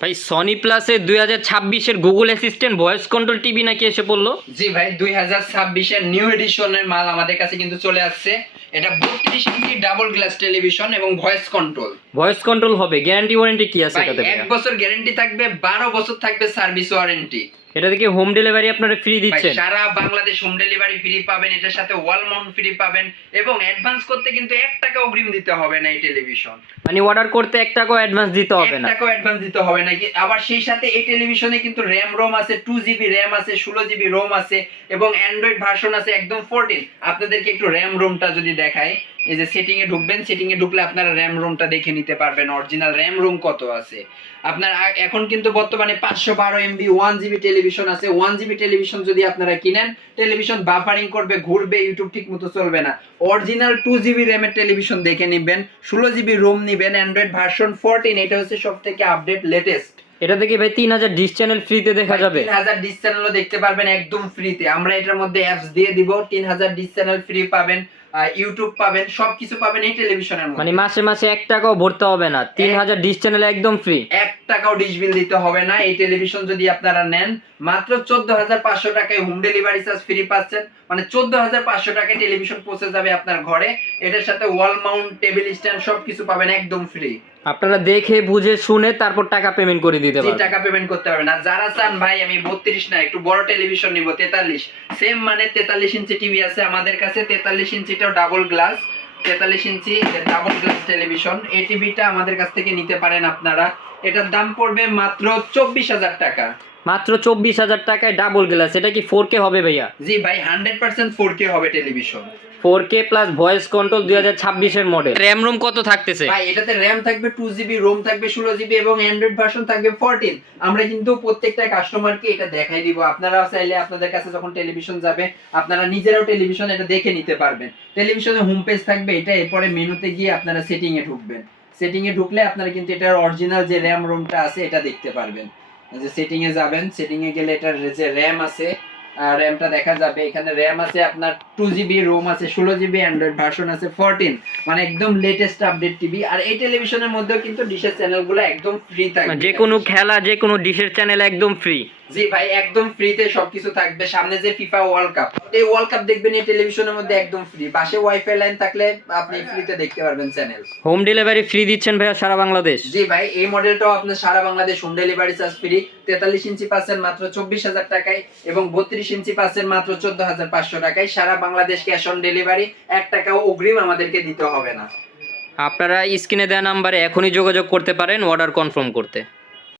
ভাই সনি প্লাসে 2026-এর Google assistant voice control TV নাকি এসে পড়লো? জি ভাই, 2026-এর নিউ এডিশনের মাল আমাদের কাছে কিন্তু চলে আসছে। এটা 32 ইঞ্চি ডাবল গ্লাস টেলিভিশন এবং ভয়েস কন্ট্রোল হবে। গ্যারান্টি ওয়ারেন্টি কি আছে ভাই এটাতে? 1 বছর গ্যারান্টি থাকবে, 12 বছর থাকবে সার্ভিস ওয়ারেন্টি। এটা থেকে হোম ডেলিভারি আপনারা ফ্রি ভাই দিচ্ছেন? সারা বাংলাদেশ হোম ডেলিভারি ফ্রি পাবেন, এটার সাথে ওয়াল মাউন্ট ফ্রি পাবেন এবং অ্যাডভান্স করতে কিন্তু 1 টাকা অগ্রিম দিতে হবে না। এই টেলিভিশন মানে অর্ডার করতে 1 টাকাও অ্যাডভান্স দিতে হবে 1 না? টাকাও অ্যাডভান্স দিতে হবে না। আবার সেই সাথে এই টেলিভিশনে কিন্তু র‍্যাম রোম আছে, 2 জিবি র‍্যাম আছে, 16 জিবি রোম আছে এবং অ্যান্ড্রয়েড ভার্সন আছে একদম 14। আপনাদেরকে একটু র‍্যাম রোমটা যদি দেখাই, এই যে সেটিং এ ঢুকবেন, সেটিং এ ঢুকলে আপনারা র‍্যাম রোমটা দেখে নিতে পারবেন অরিজিনাল র‍্যাম রোম কত আছে। আপনার এখন কিন্তু বর্তমানে 512 এমবি 1 জিবি টেলিভিশন আছে। 1 জিবি টেলিভিশন যদি আপনারা কিনেন, টেলিভিশন বাফারিং করবে, ঘুরবে, ইউটিউব ঠিকমতো চলবে না। অরিজিনাল 2 জিবি র‍্যামের টেলিভিশন দেখে নেবেন, 16 জিবি রোম নেবেন, অ্যান্ড্রয়েড ভার্সন 14। এটা হচ্ছে সবথেকে আপডেট লেটেস্ট। এটা থেকে ভাই 3000 ডিশ চ্যানেল ফ্রিতে দেখা যাবে? 3000 ডিশ চ্যানেলও দেখতে পারবেন একদম ফ্রিতে। আমরা এটার মধ্যে অ্যাপস দিয়ে দিব, 3000 ডিশ চ্যানেল ফ্রি পাবেন, ইউটিউব পাবেন, সবকিছু পাবেন এই টেলিভিশনের মধ্যে। মানে মাসে মাসে 1 টাকাও ভরতে হবে না, 3000 ডিশ চ্যানেল একদম ফ্রি। 1 টাকাও ডিশ বিল দিতে হবে না। এই টেলিভিশন যদি আপনারা নেন, মাত্র 14500 টাকায় হোম ডেলিভারি চার্জ ফ্রি পাচ্ছেন। মানে 14500 টাকায় টেলিভিশন পৌঁছে যাবে আপনার ঘরে। এটার সাথে ওয়াল মাউন্ট, টেবিল স্ট্যান্ড সবকিছু পাবেন একদম ফ্রি। আপনারা দেখে বুঝে শুনে তারপর টাকা পেমেন্ট করে দিতে পারবেন। টাকা পেমেন্ট করতে পারবেন। আর যারা চান ভাই আমি 32 না একটু বড় টেলিভিশন নিব, 43 সেম মানে 43 ইঞ্চি টিভি আছে আমাদের কাছে। 43 ইঞ্চিটাও ডাবল গ্লাস, 43 ইঞ্চি ডাবল গ্লাস টেলিভিশন। এই টিভিটা আমাদের কাছ থেকে নিতে পারেন আপনারা। এটার দাম পড়বে মাত্র 24000 টাকা। মাত্র 24000 টাকায় ডাবল গ্লাস। এটা কি 4K হবে ভাইয়া? জি ভাই, 100% 4K হবে television. 4K plus voice control 2026-এর মডেল। র‍্যাম রোম কত থাকতেছে? ভাই এটাতে র‍্যাম থাকবে 2 জিবি, রোম থাকবে 16 জিবি এবং অ্যান্ড্রয়েড ভার্সন থাকবে 14। আমরা কিন্তু প্রত্যেকটা কাস্টমারকে এটা দেখাই দিব। আপনারা চাইলে আপনাদের কাছে যখন টেলিভিশন যাবে, আপনারা নিজেরাও টেলিভিশন এটা দেখে নিতে পারবেন। টেলিভিশনের হোম পেজ থাকবে এটা, এরপরে মেনুতে গিয়ে আপনারা সেটিং এ ঢুকবেন। সেটিং এ ঢুকলে আপনারা কিন্তু এটার অরিজিনাল যে র‍্যাম রোমটা আছে এটা দেখতে পারবেন। যে সেটিং এ যাবেন, সেটিং এ গেলে এটার যে র‍্যাম আছে, র‍্যামটা দেখা যাবে। এখানে র‍্যাম আছে আপনার 2 জিবি, রোম আছে 16 জিবি, অ্যান্ড্রয়েড ভার্সন আছে 14। মানে একদম লেটেস্ট আপডেট টিভি। আর এই টেলিভিশনের মধ্যেও কিন্তু ডিশের চ্যানেলগুলো একদম ফ্রি থাকবে। যে কোনো খেলা, যে কোনো ডিশের চ্যানেল একদম ফ্রি। জি ভাই, একদম ফ্রিতে সবকিছু থাকবে। সামনে যে ফিফা ওয়ার্ল্ড কাপ, এই ওয়ার্ল্ড কাপ দেখবেন এই টেলিভিশনের মধ্যে একদম ফ্রি। পাশে ওয়াইফাই লাইন থাকলে আপনি ফ্রিতে দেখতে পারবেন চ্যানেল। হোম ডেলিভারি ফ্রি দিচ্ছেন ভাইয়া সারা বাংলাদেশ? জি ভাই, এই মডেলটাও আপনার সারা Bangladesh home delivery charge free. 43 inch পাচ্ছেন মাত্র 24000 টাকায় এবং 32 ইঞ্চি পাচ্ছেন মাত্র 14500 টাকায়। সারা বাংলাদেশ ক্যাশ অন ডেলিভারি, 1 টাকাও অগ্রিম আমাদেরকে দিতে হবে না। আপনারা স্ক্রিনে দেওয়া নাম্বারে এখনই যোগাযোগ করতে পারেন অর্ডার কনফার্ম করতে।